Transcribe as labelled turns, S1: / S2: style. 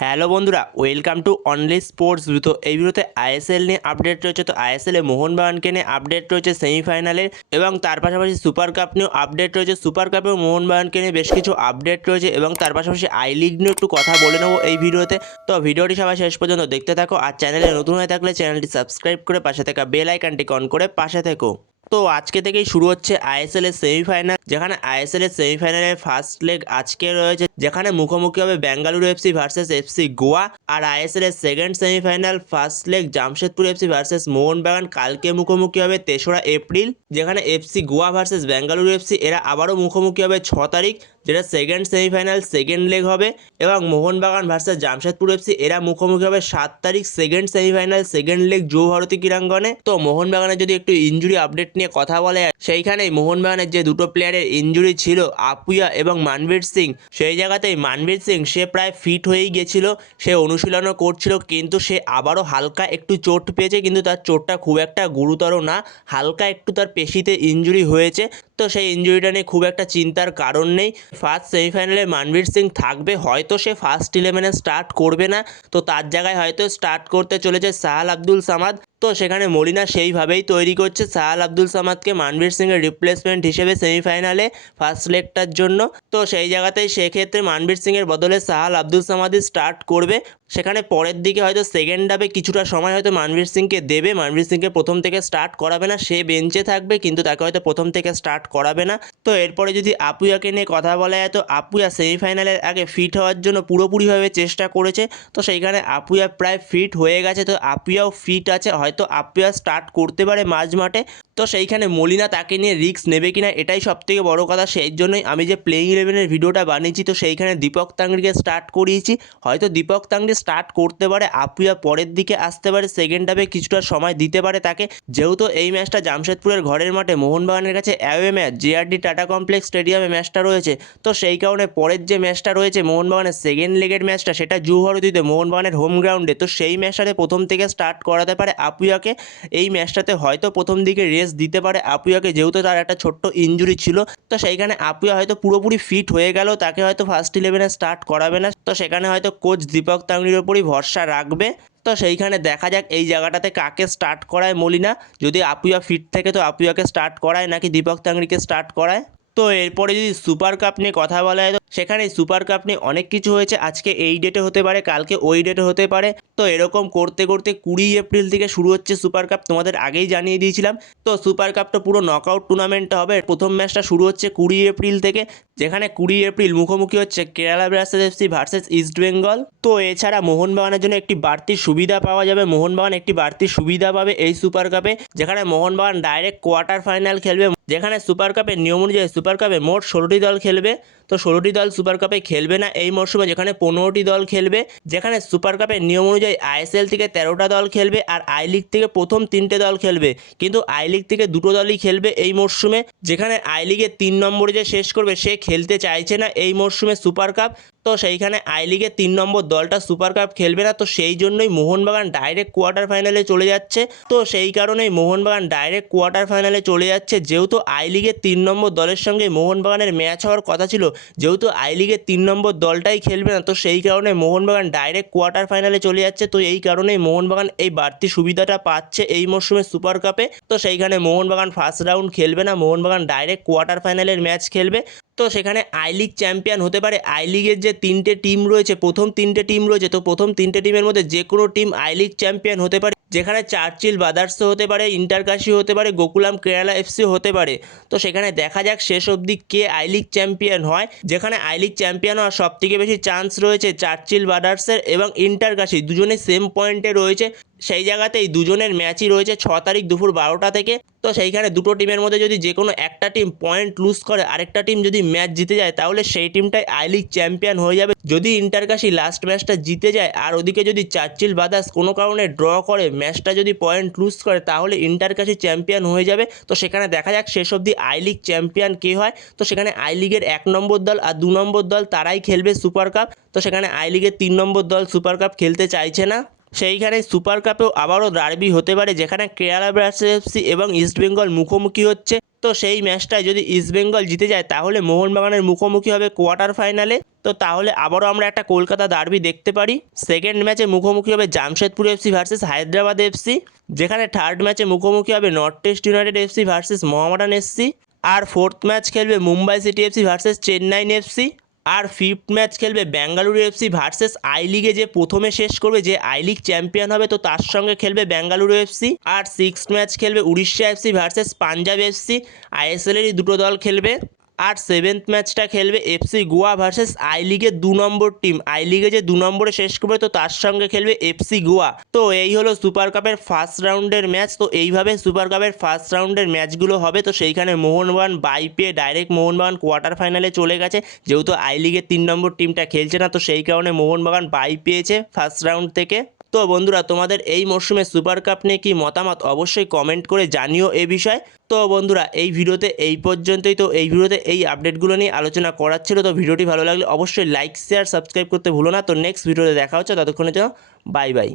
S1: Hello বন্ধুরা, welcome to only sports view তো এই ভিডিওতে আইএসএল নিয়ে আপডেট রয়েছে। তো আইএসএল এ মোহনবাগানকে নিয়ে আপডেট রয়েছে সেমিফাইনালের এবং তার পাশাপাশি সুপার কাপ নিয়েও আপডেট রয়েছে। সুপার কাপেও মোহনবাগানকে নিয়ে বেশ কিছু আপডেট রয়েছে এবং তার পাশাপাশি আই লিগ নিয়ে একটু কথা বলে নেব এই ভিডিওতে। তো ভিডিওটি সবাই শেষ পর্যন্ত দেখতে থাকো আর চ্যানেলে নতুন হয়ে থাকলে চ্যানেলটি সাবস্ক্রাইব করে পাশে থাকা বেল আইকনটি অন করে পাশে থেকো। তো আজকে থেকেই শুরু হচ্ছে আইএসএল এর সেমিফাইনাল। যেখানে আইএসএল এর ফার্স্ট লেগ আজকে রয়েছে, যেখানে মুখোমুখি হবে Bengaluru FC versus FC Goa আর আইএসএল এর second semifinal first leg Jamshedpur FC versus Mohun Bagan. কালকে মুখোমুখি হবে তেসরা এপ্রিল, যেখানে FC Goa versus Bengaluru FC. এরা আবারও মুখোমুখি হবে ছ তারিখ, যেটা সেকেন্ড সেমিফাইনাল সেকেন্ড লেগ হবে। এবং মোহনবাগান ভার্সেস জামশেদপুর এফসি, এরা মুখোমুখি হবে সাত তারিখ second semifinal second leg Yuva Bharati ক্রীড়াঙ্গনে। তো মোহনবাগানের যদি একটু ইঞ্জুরি আপডেট নিয়ে কথা বলে, সেইখানেই মোহনবাগানের যে দুটো প্লেয়ারের ইঞ্জুরি ছিল আপুয়া এবং মানবীর সিং। সেই জায়গাতেই মানবীর সিং, সে প্রায় ফিট হয়েই গেছিল, সে অনুশীলনও করছিল, কিন্তু সে আবারও হালকা একটু চোট পেয়েছে, কিন্তু তার চোটটা খুব একটা গুরুতর না। হালকা একটু তার পেশিতে ইঞ্জুরি হয়েছে। তো সেই ইঞ্জুরিটা নিয়ে খুব একটা চিন্তার কারণ নেই। ফার্স্ট সেমিফাইনালে মানবীর সিং থাকবে, হয়তো সে ফার্স্ট ইলেভেনে স্টার্ট করবে না। তো তার জায়গায় হয়তো স্টার্ট করতে চলেছে সাহাল আব্দুল সামাদ। তো সেখানে মলিনা সেইভাবেই তৈরি করছে সাহাল আব্দুল সামাদকে মানবীর সিংয়ের রিপ্লেসমেন্ট হিসেবে সেমিফাইনালে ফার্স্ট লেগটার জন্য। তো সেই জায়গাতেই সেক্ষেত্রে মানবীর সিংয়ের বদলে সাহাল আব্দুল সামাদই স্টার্ট করবে। সেখানে পরের দিকে হয়তো সেকেন্ড হাফে কিছুটা সময় হয়তো মানবীর সিংকে দেবে। মানবীর সিংকে প্রথম থেকে স্টার্ট করাবে না, সে বেঞ্চে থাকবে, কিন্তু তাকে হয়তো প্রথম থেকে স্টার্ট করাবে না। তো এরপরে যদি আপুয়াকে নিয়ে কথা বলা যায়, তো আপুয়া সেমিফাইনালের আগে ফিট হওয়ার জন্য পুরোপুরিভাবে চেষ্টা করেছে। তো সেইখানে আপুয়া প্রায় ফিট হয়ে গেছে, তো আপুয়াও ফিট আছে। হয়তো আপুয়া স্টার্ট করতে পারে মাঝ মাঠে। তো সেইখানে মলিনা তাকে নিয়ে রিস্ক নেবে কিনা এটাই সব থেকে বড়ো কথা। সেই জন্যই আমি যে প্লেইং ইলেভেনের ভিডিওটা বানিয়েছি, তো সেইখানে দীপক তাংড়িকে স্টার্ট করিয়েছি। হয়তো দীপক তাংড়ি স্টার্ট করতে পারে, আপুয়া পরের দিকে আসতে পারে সেকেন্ড হাফে কিছুটা সময় দিতে পারে তাকে। যেহেতু এই ম্যাচটা জামশেদপুরের ঘরের মাঠে, মোহনবাগানের কাছে away match JRD Tata complex স্টেডিয়ামে ম্যাচটা রয়েছে। তো সেই কারণে পরের যে ম্যাচটা রয়েছে, মোহনবাগানের সেকেন্ড লেগের ম্যাচটা সেটা জুহরদিতে মোহনবাগানের হোম গ্রাউন্ডে তো সেই ম্যাচটাতে প্রথম থেকে স্টার্ট করাতে পারে আপুয়াকে। এই ম্যাচটাতে হয়তো প্রথম দিকে রেস্ট দিতে পারে। আপুয়াকে যেহেতু তার একটা ছোট্ট ইঞ্জুরি ছিল, তো সেইখানে আপুয়া হয়তো পুরোপুরি ফিট হয়ে গেল, তাকে হয়তো ফার্স্ট ইলেভেনে স্টার্ট করাবে না। তো সেখানে হয়তো কোচ দীপক তাংড়ির ওপরই ভরসা রাখবে। তো সেইখানে দেখা যাক এই জায়গাটাতে কাকে স্টার্ট করায় মলিনা। যদি আপুয়া ফিট থেকে তো আপুয়াকে স্টার্ট করায়, নাকি দীপক তাংড়িকে স্টার্ট করায়? তো এরপরে যদি সুপার কাপ নিয়ে কথা বলা হয়, তো সেখানে সুপার কাপ নিয়ে অনেক কিছু হয়েছে। আজকে এই ডেটে হতে পারে, কালকে ওই ডেটে হতে পারে। তো এরকম করতে করতে কুড়ি এপ্রিল থেকে শুরু হচ্ছে সুপার কাপ। তোমাদের আগেই জানিয়ে দিয়েছিলাম। তো সুপার কাপটা পুরো নকআউট টুর্নামেন্টটা হবে। প্রথম ম্যাচটা শুরু হচ্ছে কুড়ি এপ্রিল থেকে, যেখানে কুড়ি এপ্রিল মুখোমুখি হচ্ছে Kerala Blasters FC versus East Bengal তো এছাড়া মোহনবাগানের জন্য একটি বাড়তি সুবিধা পাওয়া যাবে। মোহনবাগান একটি বাড়তি সুবিধা পাবে এই সুপার কাপে যেখানে মোহনবাগান ডাইরেক্ট কোয়ার্টার ফাইনাল খেলবে। যেখানে সুপার কাপের নিয়ম অনুযায়ী, সুপার কাপে মোট ষোলোটি দল খেলবে। তো ষোলোটি দল সুপার কাপে খেলবে না এই মরশুমে, যেখানে পনেরোটি দল খেলবে, যেখানে সুপার কাপের নিয়ম অনুযায়ী আইএসএল থেকে তেরোটা দল খেলবে আর আই লিগ থেকে প্রথম তিনটে দল খেলবে। কিন্তু আই লিগ থেকে দুটো দলই খেলবে এই মরশুমে, যেখানে আই লিগে তিন নম্বরে যে শেষ করবে সে খেলতে চাইছে না এই মরশুমে সুপার কাপ। তো সেইখানে আই লিগের তিন নম্বর দলটা সুপার কাপ খেলবে না, তো সেই জন্যই মোহনবাগান ডাইরেক্ট কোয়ার্টার ফাইনালে চলে যাচ্ছে। তো সেই কারণেই মোহনবাগান ডাইরেক্ট কোয়ার্টার ফাইনালে চলে যাচ্ছে। যেহেতু আই লিগের তিন নম্বর দলের সঙ্গে মোহনবাগানের ম্যাচ হওয়ার কথা ছিল, যেহেতু আই লিগের তিন নম্বর দলটাই খেলবে না, তো সেই কারণে মোহনবাগান ডাইরেক্ট কোয়ার্টার ফাইনালে চলে যাচ্ছে। তো এই কারণেই মোহনবাগান এই বাড়তি সুবিধাটা পাচ্ছে এই মরশুমে সুপার কাপে তো সেইখানে মোহনবাগান ফার্স্ট রাউন্ড খেলবে না, মোহনবাগান ডাইরেক্ট কোয়ার্টার ফাইনালের ম্যাচ খেলবে। তো সেখানে আই লিগ চ্যাম্পিয়ন হতে পারে। আই লিগের যে তিনটে টিম রয়েছে, প্রথম তিনটে টিম রয়েছে, তো প্রথম তিনটে টিমের মধ্যে যে কোনো টিম আই লিগ চ্যাম্পিয়ন হতে পারে। যেখানে চার্চিল বাদার্সও হতে পারে ইন্টারকাশি হতে পারে, গোকুলাম কেরালা এফসি হতে পারে। তো সেখানে দেখা যাক শেষ অবধি কে আই লিগ চ্যাম্পিয়ন হয়। যেখানে আই লিগ চ্যাম্পিয়ন হওয়ার সব থেকে বেশি চান্স রয়েছে চার্চিল বাদার্সের এবং ইন্টারকাশি দুজনেই সেম পয়েন্টে রয়েছে। সেই জায়গাতেই দুজনের ম্যাচই রয়েছে ছ তারিখ দুপুর বারোটা থেকে। তো সেইখানে দুটো টিমের মধ্যে যদি যে কোনো একটা টিম পয়েন্ট লুজ করে, আরেকটা টিম যদি ম্যাচ জিতে যায়, তাহলে সেই টিমটাই আই লিগ চ্যাম্পিয়ন হয়ে যাবে। যদি ইন্টারকাশি লাস্ট ম্যাচটা জিতে যায়, আর ওদিকে যদি চার্চিল বাদাস কোনো কারণে ড্র করে ম্যাচটা যদি পয়েন্ট লুজ করে, তাহলে ইন্টারকাশি চ্যাম্পিয়ন হয়ে যাবে। তো সেখানে দেখা যাক শেষ অবধি আই লিগ চ্যাম্পিয়ন কে হয়। তো সেখানে আই লিগের এক নম্বর দল আর দু নম্বর দল তারাই খেলবে সুপার কাপ তো সেখানে আই লিগের তিন নম্বর দল সুপার কাপ খেলতে চাইছে না। সেইখানে সুপার কাপেও আবারও ডার্বি হতে পারে, যেখানে কেরালা ব্লাস্টার্স এফসি এবং ইস্টবেঙ্গল মুখোমুখি হচ্ছে। তো সেই ম্যাচটায় যদি ইস্টবেঙ্গল জিতে যায়, তাহলে মোহনবাগানের মুখোমুখি হবে কোয়ার্টার ফাইনালে তো তাহলে আবারও আমরা একটা কলকাতা ডার্বি দেখতে পারি। সেকেন্ড ম্যাচে মুখোমুখি হবে Jamshedpur FC versus Hyderabad FC যেখানে থার্ড ম্যাচে মুখোমুখি হবে North East United FC versus Mohammedan FC আর ফোর্থ ম্যাচ খেলবে Mumbai City FC versus Chennaiyin FC আর ফিফথ ম্যাচ খেলবে ব্যাঙ্গালুরু এফসি ভার্সেস আই লিগে যে প্রথমে শেষ করবে, যে আই লিগ চ্যাম্পিয়ন হবে, তো তার সঙ্গে খেলবে ব্যাঙ্গালুরু এফসি আর সিক্স ম্যাচ খেলবে Odisha FC versus Punjab FC আইএসএলেরই দুটো দল খেলবে। আর সেভেন্থ ম্যাচটা খেলবে এফসি গোয়া ভার্সেস আই লিগের দু নম্বর টিম আই লিগে যে দু নম্বরে শেষ করবে, তো তার সঙ্গে খেলবে এফসি গোয়া। তো এই হলো সুপার কাপের ফার্স্ট রাউন্ডের ম্যাচ তো এইভাবে সুপার কাপের ফার্স্ট রাউন্ডের ম্যাচগুলো হবে। তো সেইখানে মোহনবাগান বাই পেয়ে ডাইরেক্ট মোহনবাগান কোয়ার্টার ফাইনালে চলে গেছে। যেহেতু আই লিগের তিন নম্বর টিমটা খেলছে না, তো সেই কারণে মোহনবাগান বাই পেয়েছে ফার্স্ট রাউন্ড থেকে। তো বন্ধুরা, তোমাদের এই মরশুমে সুপার কাপ নিয়ে কি মতামত অবশ্যই কমেন্ট করে জানিও এ বিষয়ে। তো বন্ধুরা, এই ভিডিওতে এই পর্যন্তই। তো এই ভিডিওতে এই আপডেটগুলো নিয়ে আলোচনা করার ছিল। তো ভিডিওটি ভালো লাগলে অবশ্যই লাইক শেয়ার সাবস্ক্রাইব করতে ভুলো না। তো নেক্সট ভিডিওতে দেখা হচ্ছে। ততক্ষণের জন্য বাই বাই